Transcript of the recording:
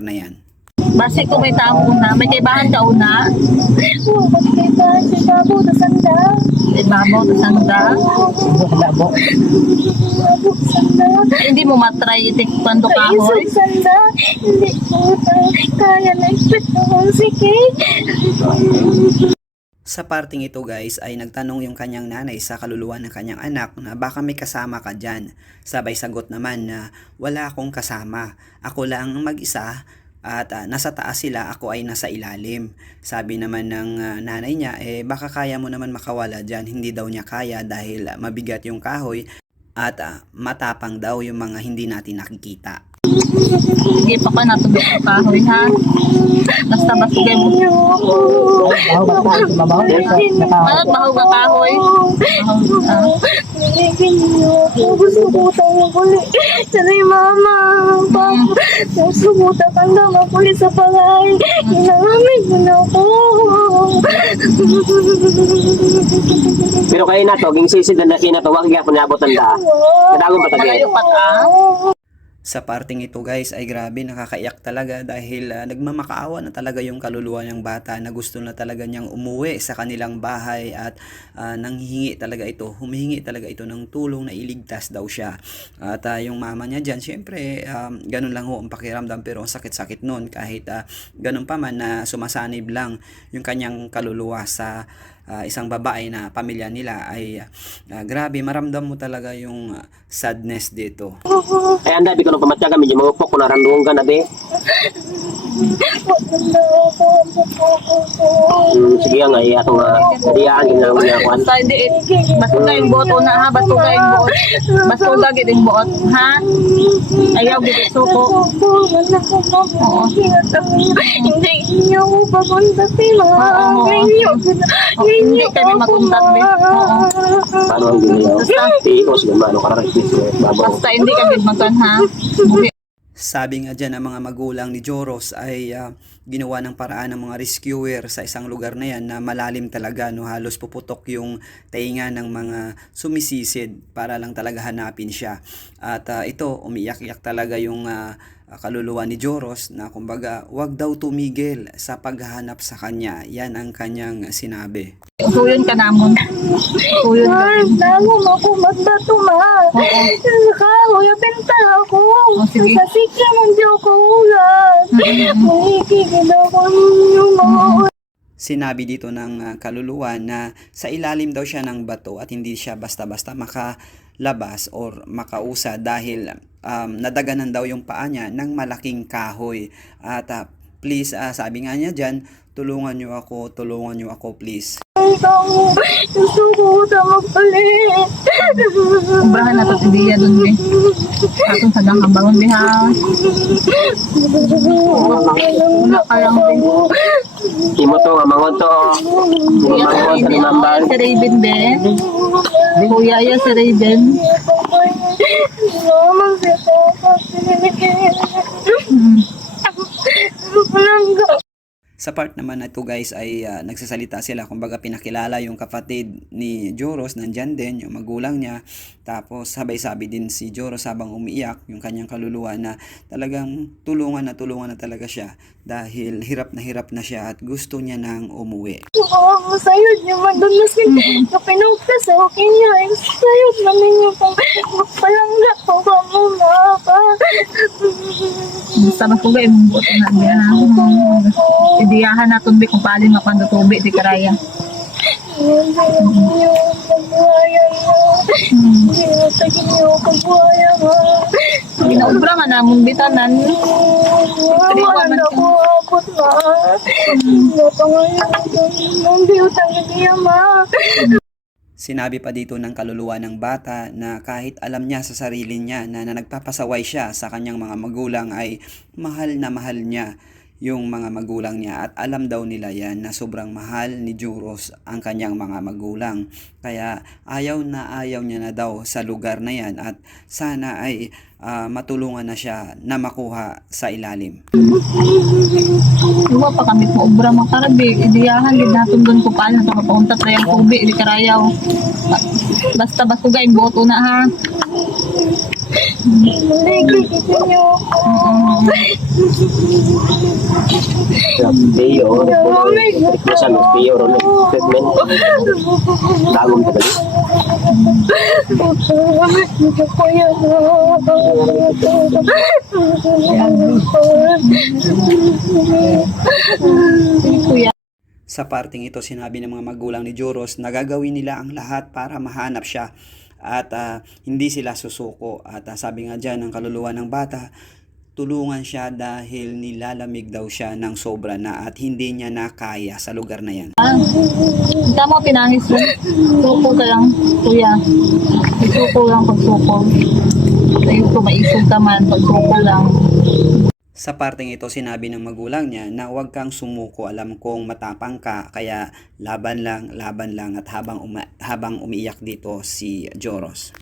na yan. Base ko may tao una, may kaibahan ka una. Magkaibahan si Babo na sanda. Ibabaw ta sanda. Babo sanda. Hindi mo matry itikpan do kahoy. Kaisang sanda. Hindi ko kaya na ikpit ng sige. Sa parting ito guys ay nagtanong yung kanyang nanay sa kaluluwa ng kanyang anak na baka may kasama ka dyan. Sabay sagot naman na wala akong kasama. Ako lang mag-isa at nasa taas sila, ako ay nasa ilalim. Sabi naman ng nanay niya, baka kaya mo naman makawala dyan. Hindi daw niya kaya dahil mabigat yung kahoy at matapang daw yung mga hindi natin nakikita. Sige pa ka natubig ang kahoy ha. Basta kayo mo. Manat bahaw ka kahoy. Gusto ko tayo ulit. Sanay mama, papa. Gusto ko takang ulit sa palay. Inaamig mo na ako. Pero kayo na to, ging sisid na kinatawag kaya po niabot ang da. Kadagong patagi. Malayo pa ka. Sa parting ito guys ay grabe, nakakaiyak talaga dahil nagmamakaawa na talaga yung kaluluwa ng bata na gusto na talaga niyang umuwi sa kanilang bahay at humihingi talaga ito ng tulong na iligtas daw siya. At yung mama niya dyan, syempre ganun lang ho ang pakiramdam, pero ang sakit-sakit nun kahit ganun pa man na sumasanib lang yung kanyang kaluluwa sa isang babae na pamilya nila ay grabe, maramdam mo talaga yung sadness dito. Ay anda, di ko nung pamatyaga, medyo maupok ko naranduong ka na be. Sige nga, atong sariyahan, ginawin niya ako. Basta hindi, basuga yung buot una ha, basuga yung buot. Basuga yung buot ha. Ayaw gid suko. Oo. Hindi niyo ako papunta sila. Hindi kami makuntat be. Oo. Paano ang ginayaw? Tiikos, gumano ka na rin. Basta hindi kami magkan ha. Sabi nga dyan ng mga magulang ni Joros ay ginawa ng paraan ng mga rescuer sa isang lugar na yan na malalim talaga, no, halos puputok yung tainga ng mga sumisisid para lang talaga hanapin siya. At ito, umiyak-iyak talaga yung kaluluwa ni Joros na kumbaga wag daw tumigil sa paghahanap sa kanya. Yan ang kanyang sinabi. Suyon ka namon. Suyon ka. Nangom ako magbato ma. Nakahoy, pinta ako. Sige. Sa sikya ng Diyo ko ulan. Maikigil ako yung mga. Sinabi dito ng kaluluwa na sa ilalim daw siya ng bato at hindi siya basta-basta makalabas or makausa dahil nadaganan daw yung paa niya ng malaking kahoy. At please, sabi nga niya dyan, tulungan niyo ako please. Gusto ko na magpalit. Ubrahan na to si Dia dun be. Atong sagang kabangon be ha. Una ka lang be. Imo to, amangon to. Amangon sa limambal. Si Raven be. Kuya ya si Raven. Mama, si Papa. Sa part naman na ito guys ay nagsasalita sila, kumbaga pinakilala yung kapatid ni Joros, nandyan din yung magulang niya, tapos sabay-sabi din si Joros habang umiiyak yung kanyang kaluluwa na talagang tulungan na talaga siya dahil hirap na siya at gusto niya nang umuwi. Oo, sayod niyo man doon na kapinugta sa akin niya. Sayod na ninyo pang magpalangga ko ba mo mapa. Basta magpugay mong buot na niya. Idiyahan natin be kung paano mapandutubi di karaya. Ginaubra man namong bitanan. Triwa man ako abot ma. Hindi utang niya ma. Sinabi pa dito ng kaluluwa ng bata na kahit alam niya sa sarili niya na nagpapasaway siya sa kanyang mga magulang ay mahal na mahal niya yung mga magulang niya at alam daw nila yan na sobrang mahal ni Joros ang kanyang mga magulang. Kaya ayaw niya na daw sa lugar na yan at sana ay matulungan na siya na makuha sa ilalim. Iwa pa kami po obra makarabi. Idiyahan gid naton doon ko paano to kapunta sa yung kubi di karayaw. Basta basugay boto na ha. Nakikita niyo ako. Mayor, request ang mayor ulit. Treatment. Bagong tagal. Hindi ko yan. Kuya. Sa parting ito, sinabi ng mga magulang ni Joros na gagawin nila ang lahat para mahanap siya at hindi sila susuko. At sabi nga dyan ng kaluluwa ng bata, tulungan siya dahil nilalamig daw siya ng sobra na at hindi niya na kaya sa lugar na yan. Kita mo pinangis mo. Suko ka lang, kuya. Suko lang pagsuko. Sa'yo ko maisog ka man pagsuko lang. Sa parting ito, sinabi ng magulang niya na huwag kang sumuko, alam kong matapang ka, kaya laban lang at habang umiiyak dito si Joros.